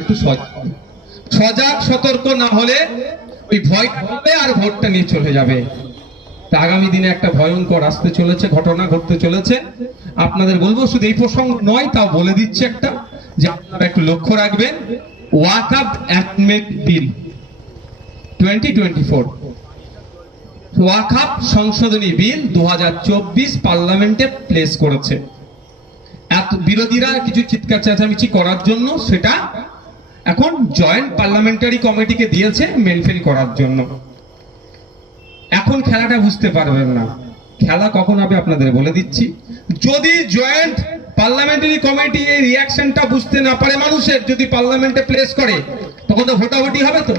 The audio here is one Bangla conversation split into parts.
একটু সজাগ সতর্ক না হলে ওই ভয় হবে আর ভোটটা নিয়ে চলে যাবে। তা আগামী দিনে একটা ভয়ঙ্কর আসতে চলেছে, ঘটনা ঘটতে চলেছে। আপনাদের বলব, শুধু এই প্রসঙ্গ নয়, তাও বলে দিচ্ছে একটা, যে আপনারা একটু লক্ষ্য রাখবেন ওয়াকআপ অ্যামেন্ড বিল টোয়েন্টি টোয়েন্টি সংশোধনী বিল দু হাজার চব্বিশ পার্লামেন্টে প্লেস করেছে। এত বিরোধীরা কিছু চিৎকার চেঁচামেচি করার জন্য সেটা এখন জয়েন্ট পার্লামেন্টারি কমিটিকে দিয়েছে মেনটেন করার জন্য। এখন খেলাটা বুঝতে পারবেন না। খেলা কখন হবে আপনাদের বলে দিচ্ছি। যদি জয়েন্ট পার্লামেন্টারি কমিটি এই রিয়াকশনটা বুঝতে না পারে মানুষের, যদি পার্লামেন্টে প্লেস করে, তখন তো ভোটাভুটি হবে তো।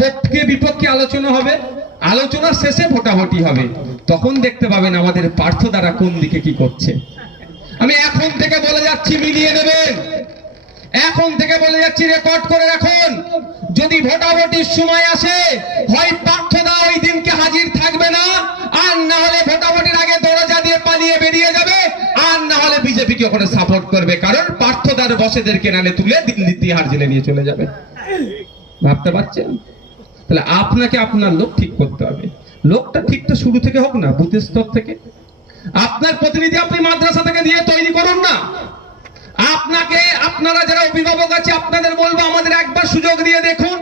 পক্ষে বিপক্ষে আলোচনা হবে। আলোচনার শেষে ভোটাভুটি হবে। তখন দেখতে পাবেন আমাদের পার্থ দ্বারা কোন দিকে কি করছে। আমি এখন থেকে বলে যাচ্ছি, মিলিয়ে নেবেন। এখন থেকে বলে যাচ্ছি রেকর্ড করে রাখুন। যদি ভোটাভুটির সময় আসে হয় পার্থদা ওই দিনকে হাজির থাকবে না। আর না হলে ভোটাভুটির আগে দরজা দিয়ে পালিয়ে বেরিয়ে যাবে। আর না হলে বিজেপিকে ওখানে সাপোর্ট করবে। কারণ পার্থদার বসেদেরকে নালে তুলে দিল্লি তিহার জেলে নিয়ে চলে যাবে। ভাবতে পারছেন? তাহলে আপনাকে আপনার লোক ঠিক করতে হবে। লোকটা ঠিকটা শুরু থেকে হোক না বুথের স্তর থেকে। আপনার প্রতিনিধি আপনি মাদ্রাসা থেকে দিয়ে তৈরি করুন না। আপনাকে আপনারা যারা অভিভাবক আছে, আপনাদের বলব আমাদের একবার সুযোগ দিয়ে দেখুন।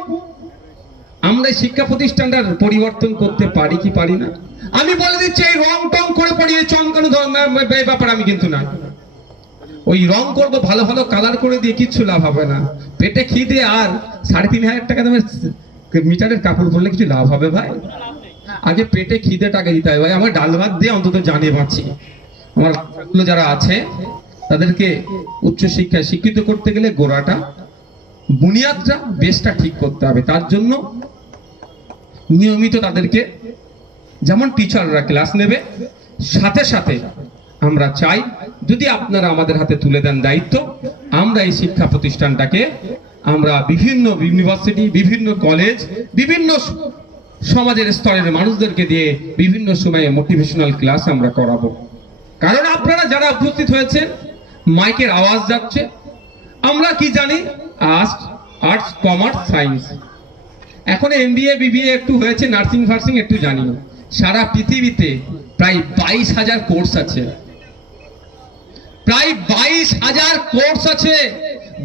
আমরা শিক্ষা প্রতিষ্ঠানটার পরিবর্তন করতে পারি কি পারি না? আমি বলে দিচ্ছি, এই রং টং করে পড়িয়ে চমকানো ব্যাপার আমি কিন্তু না। ওই রং করব, ভালো ভালো কালার করে দিয়ে কিচ্ছু লাভ হবে না। পেটে খিদে আর সাড়ে তিন হাজার টাকা দামের মিটারের কাপড় পরলে কিছু লাভ হবে ভাই? আগে পেটে খিদে টাকা দিতে হবে ভাই, আমার ডাল ভাত দিয়ে অন্তত জানে বাঁচি আমার যারা আছে তাদেরকে উচ্চ শিক্ষায় শিক্ষিত করতে গেলে গোড়াটা, বুনিয়াদটা বেশটা ঠিক করতে হবে। তার জন্য নিয়মিত তাদেরকে যেমন টিচাররা ক্লাস নেবে, সাথে সাথে আমরা চাই যদি আপনারা আমাদের হাতে তুলে দেন দায়িত্ব, আমরা এই শিক্ষা প্রতিষ্ঠানটাকে আমরা বিভিন্ন ইউনিভার্সিটি, বিভিন্ন কলেজ, বিভিন্ন সমাজের স্তরের মানুষদেরকে দিয়ে বিভিন্ন সময়ে মোটিভেশনাল ক্লাস আমরা করাবো। কারণ আপনারা যারা উপস্থিত হয়েছে মাইকের আওয়াজ যাচ্ছে। আমরা কি জানি? Arts arts, commerce, science. এখন এমবিএ, বিবিএ একটু হয়েছে, নার্সিং, ফার্সিং একটু জানি। সারা পৃথিবীতে প্রায় বাইশ হাজার কোর্স আছে। প্রায় বাইশ হাজার কোর্স আছে।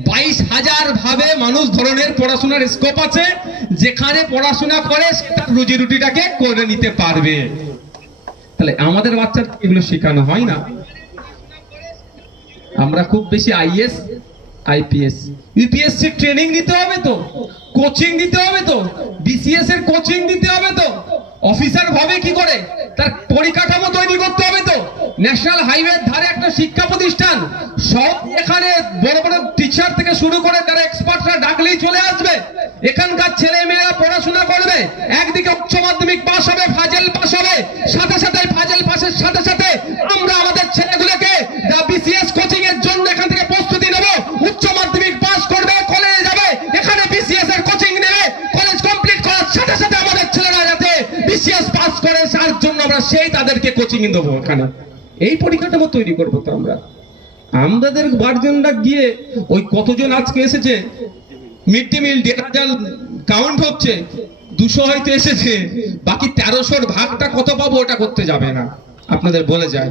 বাইশ হাজার ভাবে মানুষ ধরনের পড়াশোনার স্কোপ আছে। যেখানে পড়াশোনা করে রুজি রুটিটাকে করে নিতে পারবে। তাহলে আমাদের বাচ্চাদের এগুলো শেখানো হয় না। আমরা খুব বেশি আইএস, আইপিএস। ইউপিএসসি ট্রেনিং দিতে হবে তো কোচিং দিতে হবে তো বিসিএস এর কোচিং দিতে হবে তো। অফিসার ভাবে কি করে? তার পরিকাঠামো তৈরি করতে হবে তো। ন্যাশনাল হাইওয়ে ধারে একটা শিক্ষা প্রতিষ্ঠান। সব এখানে বড় বড় টিচার থেকে শুরু করে যারা এক্সপার্টরা ডাকলেই চলে আসবে। এখানকার ছেলে মেয়েরা পড়াশোনা করবে। একদিকে উচ্চ মাধ্যমিক পাশ হবে, ফাজেল পাশ হবে। সাথে সাথে ফাজেল পাশের সাথে সাথে আমরা তার জন্য আমরা সেই তাদেরকে কোচিং দেবো এখানে। এই পরিকাঠামো তৈরি করব তো আমরা। আমাদের গার্জেনরা গিয়ে ওই কতজন আজকে এসেছে? মিড ডে মিল দেড় হাজার কাউন্ট হচ্ছে। দুশো হয়তো এসেছে। বাকি তেরোশোর ভাগটা কত পাবো ওটা করতে যাবে না। আপনাদের বলে যায়।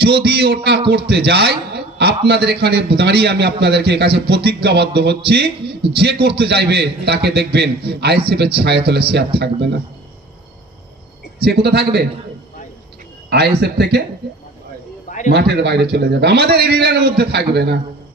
যদি ওটা করতে যায় আপনাদের এখানে দাঁড়িয়ে আমি আপনাদেরকে কাছে প্রতিজ্ঞাবদ্ধ হচ্ছি। যে করতে যাইবে, তাকে দেখবেন। আইএসএফ এর ছায়া তলে সে আর থাকবে না। সে কোথায় থাকবে? আইএসএফ থেকে? মাঠের বাইরে চলে যাবে। আমাদের এরিয়ার মধ্যে থাকবে না।